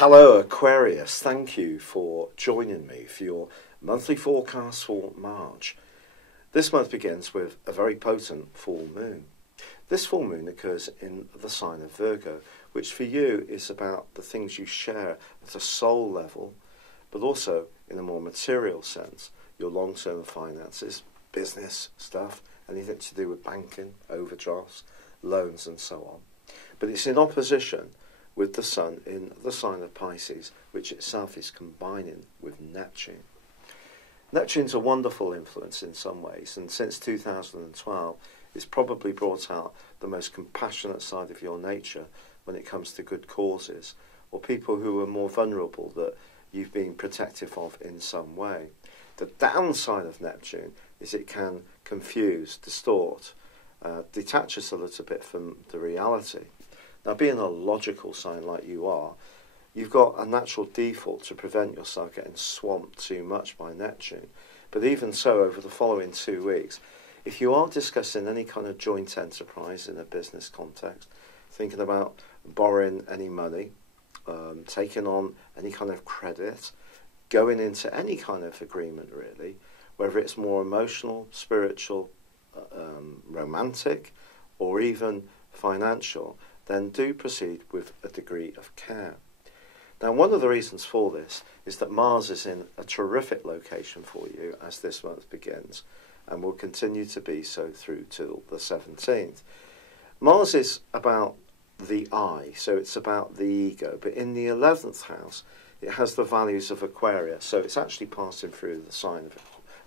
Hello Aquarius, thank you for joining me for your monthly forecast for March. This month begins with a very potent full moon. This full moon occurs in the sign of Virgo, which for you is about the things you share at a soul level, but also in a more material sense, your long-term finances, business stuff, anything to do with banking, overdrafts, loans and so on. But it's in opposition with the Sun in the sign of Pisces, which itself is combining with Neptune. Neptune's a wonderful influence in some ways, and since 2012, it's probably brought out the most compassionate side of your nature when it comes to good causes, or people who are more vulnerable that you've been protective of in some way. The downside of Neptune is it can confuse, distort, detach us a little bit from the reality. Now, being a logical sign like you are, you've got a natural default to prevent yourself getting swamped too much by Neptune. But even so, over the following 2 weeks, if you are discussing any kind of joint enterprise in a business context, thinking about borrowing any money, taking on any kind of credit, going into any kind of agreement really, whether it's more emotional, spiritual, romantic, or even financial, then do proceed with a degree of care. Now, one of the reasons for this is that Mars is in a terrific location for you as this month begins, and will continue to be so through till the 17th. Mars is about the I, so it's about the ego, but in the 11th house, it has the values of Aquarius, so it's actually passing through the sign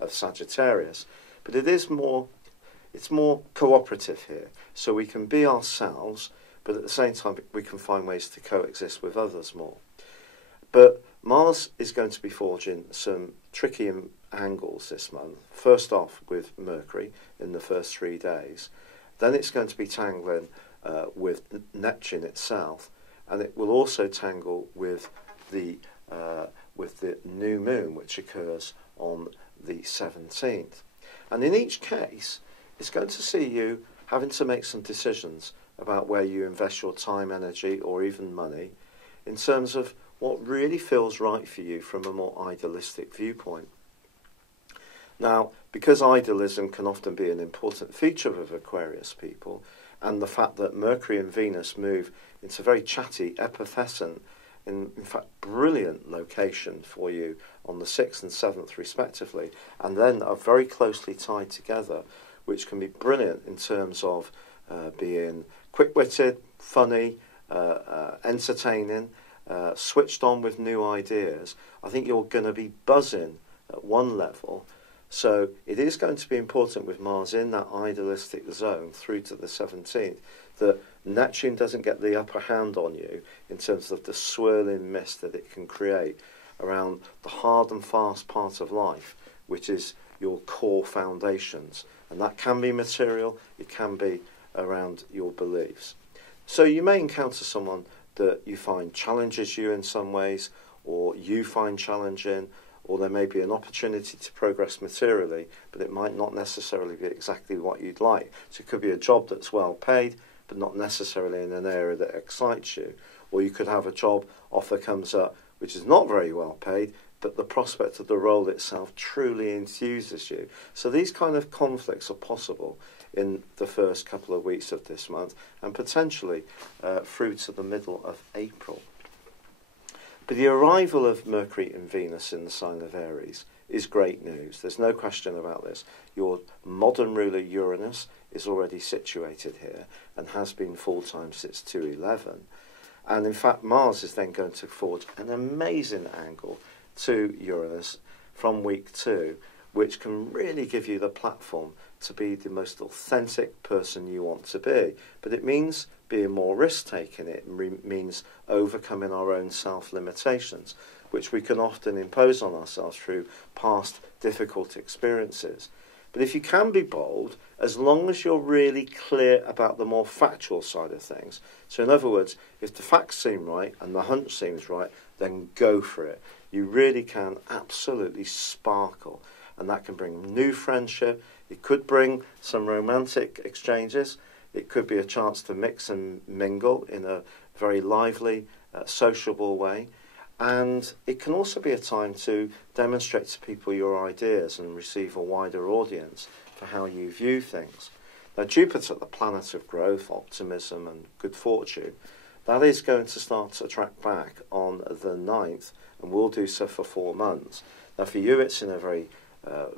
of Sagittarius, but it's more cooperative here, so we can be ourselves, but at the same time we can find ways to coexist with others more. But Mars is going to be forging some tricky angles this month. First off with Mercury in the first 3 days. Then it's going to be tangling with Neptune itself, and it will also tangle with the new moon, which occurs on the 17th. And in each case, it's going to see you having to make some decisions about where you invest your time, energy, or even money, in terms of what really feels right for you from a more idealistic viewpoint. Now, because idealism can often be an important feature of Aquarius people, and the fact that Mercury and Venus move into very chatty, effervescent, in fact brilliant location for you on the 6th and 7th respectively, and then are very closely tied together, which can be brilliant in terms of being quick-witted, funny, entertaining, switched on with new ideas. I think you're going to be buzzing at one level. So it is going to be important with Mars in that idealistic zone through to the 17th that Neptune doesn't get the upper hand on you in terms of the swirling mist that it can create around the hard and fast part of life, which is your core foundations. And that can be material, it can be around your beliefs. So you may encounter someone that you find challenges you in some ways, or you find challenging, or there may be an opportunity to progress materially, but it might not necessarily be exactly what you'd like. So it could be a job that's well paid, but not necessarily in an area that excites you. Or you could have a job offer comes up which is not very well paid, but the prospect of the role itself truly enthuses you. So these kind of conflicts are possible in the first couple of weeks of this month, and potentially through to the middle of April. But the arrival of Mercury and Venus in the sign of Aries is great news. There's no question about this. Your modern ruler Uranus is already situated here and has been full-time since 2011. And in fact, Mars is then going to forge an amazing angle to Uranus from week 2, which can really give you the platform to be the most authentic person you want to be. But it means being more risk-taking. It means overcoming our own self-limitations, which we can often impose on ourselves through past difficult experiences. But if you can be bold, as long as you're really clear about the more factual side of things. So in other words, if the facts seem right and the hunch seems right, then go for it. You really can absolutely sparkle, and that can bring new friendship. It could bring some romantic exchanges. It could be a chance to mix and mingle in a very lively, sociable way. And it can also be a time to demonstrate to people your ideas and receive a wider audience for how you view things. Now, Jupiter, the planet of growth, optimism and good fortune, that is going to start to track back on the 9th and will do so for 4 months. Now, for you, it's in a very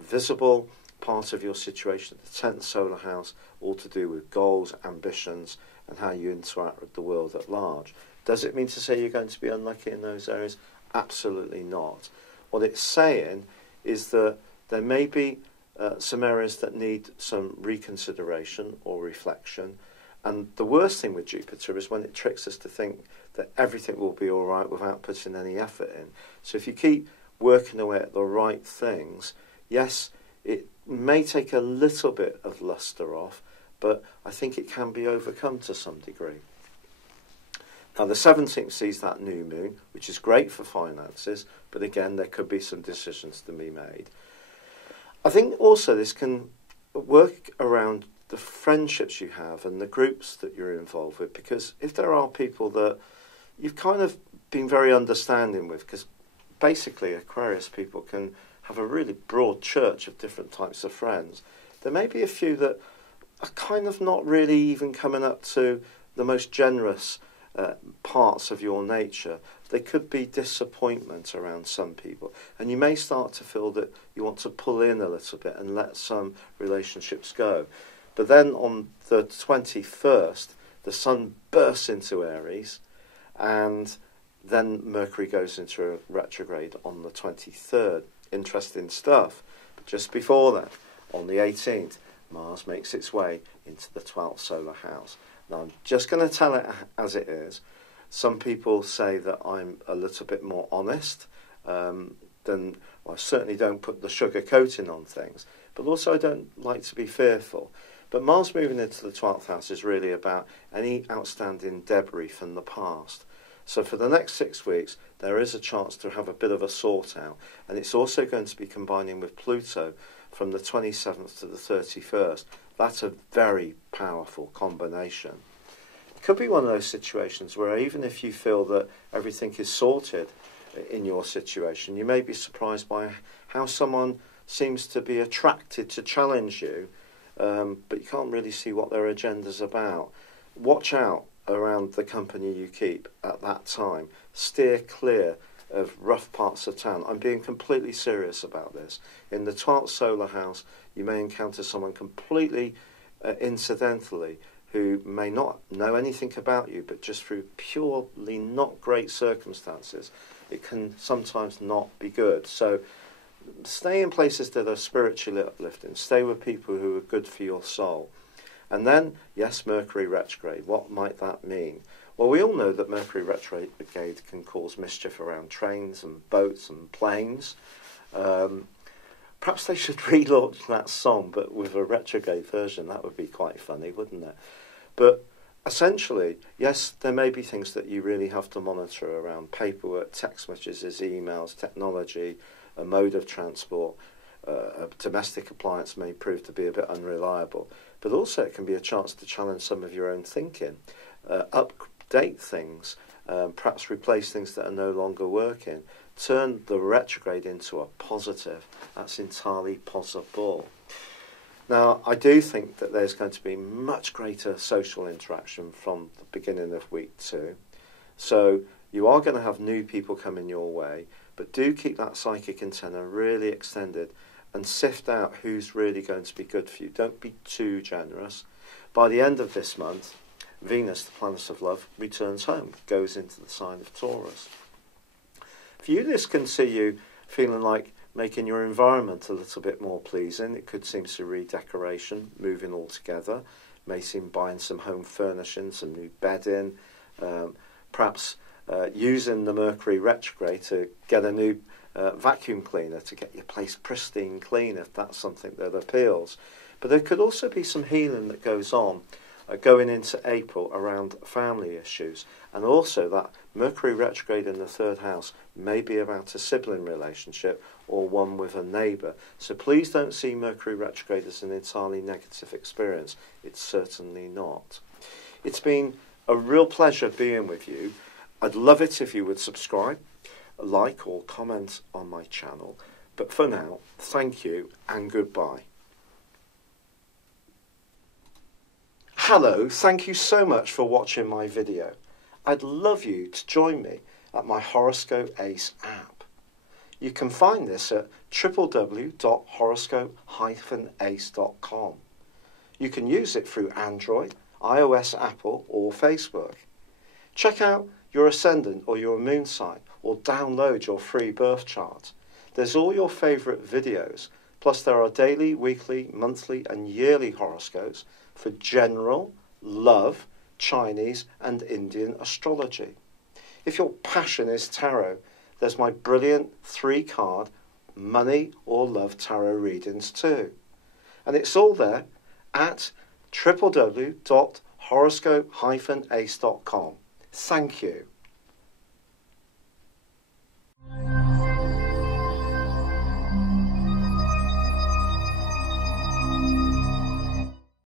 visible part of your situation, the 10th solar house, all to do with goals, ambitions, and how you interact with the world at large. Does it mean to say you're going to be unlucky in those areas? Absolutely not. What it's saying is that there may be some areas that need some reconsideration or reflection. And the worst thing with Jupiter is when it tricks us to think that everything will be all right without putting any effort in. So if you keep working away at the right things, yes, it may take a little bit of luster off, but I think it can be overcome to some degree. Now, the 17th sees that new moon, which is great for finances, but again, there could be some decisions to be made. I think also this can work around the friendships you have and the groups that you're involved with, because if there are people that you've kind of been very understanding with, because basically Aquarius people can have a really broad church of different types of friends, there may be a few that are kind of not really even coming up to the most generous parts of your nature. There could be disappointment around some people, and you may start to feel that you want to pull in a little bit and let some relationships go. But then on the 21st, the Sun bursts into Aries, and then Mercury goes into a retrograde on the 23rd. Interesting stuff. But just before that, on the 18th, Mars makes its way into the 12th solar house. Now, I'm just going to tell it as it is. Some people say that I'm a little bit more honest than, well, I certainly don't put the sugar coating on things, but also I don't like to be fearful. But Mars moving into the 12th house is really about any outstanding debris from the past. So for the next 6 weeks, there is a chance to have a bit of a sort out. And it's also going to be combining with Pluto from the 27th to the 31st. That's a very powerful combination. It could be one of those situations where even if you feel that everything is sorted in your situation, you may be surprised by how someone seems to be attracted to challenge you, but you can't really see what their agenda's about. Watch out around the company you keep at that time. Steer clear of rough parts of town. I'm being completely serious about this. In the 12th solar house, you may encounter someone completely incidentally who may not know anything about you, but just through purely not great circumstances, it can sometimes not be good. So stay in places that are spiritually uplifting. Stay with people who are good for your soul. And then, yes, Mercury retrograde. What might that mean? Well, we all know that Mercury retrograde can cause mischief around trains and boats and planes. Perhaps they should relaunch that song, but with a retrograde version. That would be quite funny, wouldn't it? But essentially, yes, there may be things that you really have to monitor around paperwork, text messages, emails, technology, a mode of transport. A domestic appliance may prove to be a bit unreliable. But also it can be a chance to challenge some of your own thinking, update things, perhaps replace things that are no longer working. Turn the retrograde into a positive. That's entirely possible. Now, I do think that there's going to be much greater social interaction from the beginning of week 2. So you are going to have new people coming your way, but do keep that psychic antenna really extended and sift out who's really going to be good for you. Don't be too generous. By the end of this month, Venus, the planet of love, returns home, goes into the sign of Taurus. For you, this can see you feeling like making your environment a little bit more pleasing. It could seem to redecoration, moving all together. May seem buying some home furnishings, some new bedding, perhaps using the Mercury retrograde to get a new vacuum cleaner to get your place pristine clean, if that's something that appeals. But there could also be some healing that goes on going into April around family issues, and also that Mercury retrograde in the 3rd house may be about a sibling relationship or one with a neighbour. So please don't see Mercury retrograde as an entirely negative experience. It's certainly not. It's been a real pleasure being with you. I'd love it if you would subscribe. like or comment on my channel. But for now, thank you and goodbye. Hello, thank you so much for watching my video. I'd love you to join me at my Horoscope Ace app. You can find this at www.horoscope-ace.com. You can use it through Android, iOS, Apple or Facebook. Check out your ascendant or your moon sign or download your free birth chart. There's all your favourite videos, plus there are daily, weekly, monthly and yearly horoscopes for general, love, Chinese and Indian astrology. If your passion is tarot, there's my brilliant 3-card money or love tarot readings too. And it's all there at www.horoscope-ace.com. Thank you.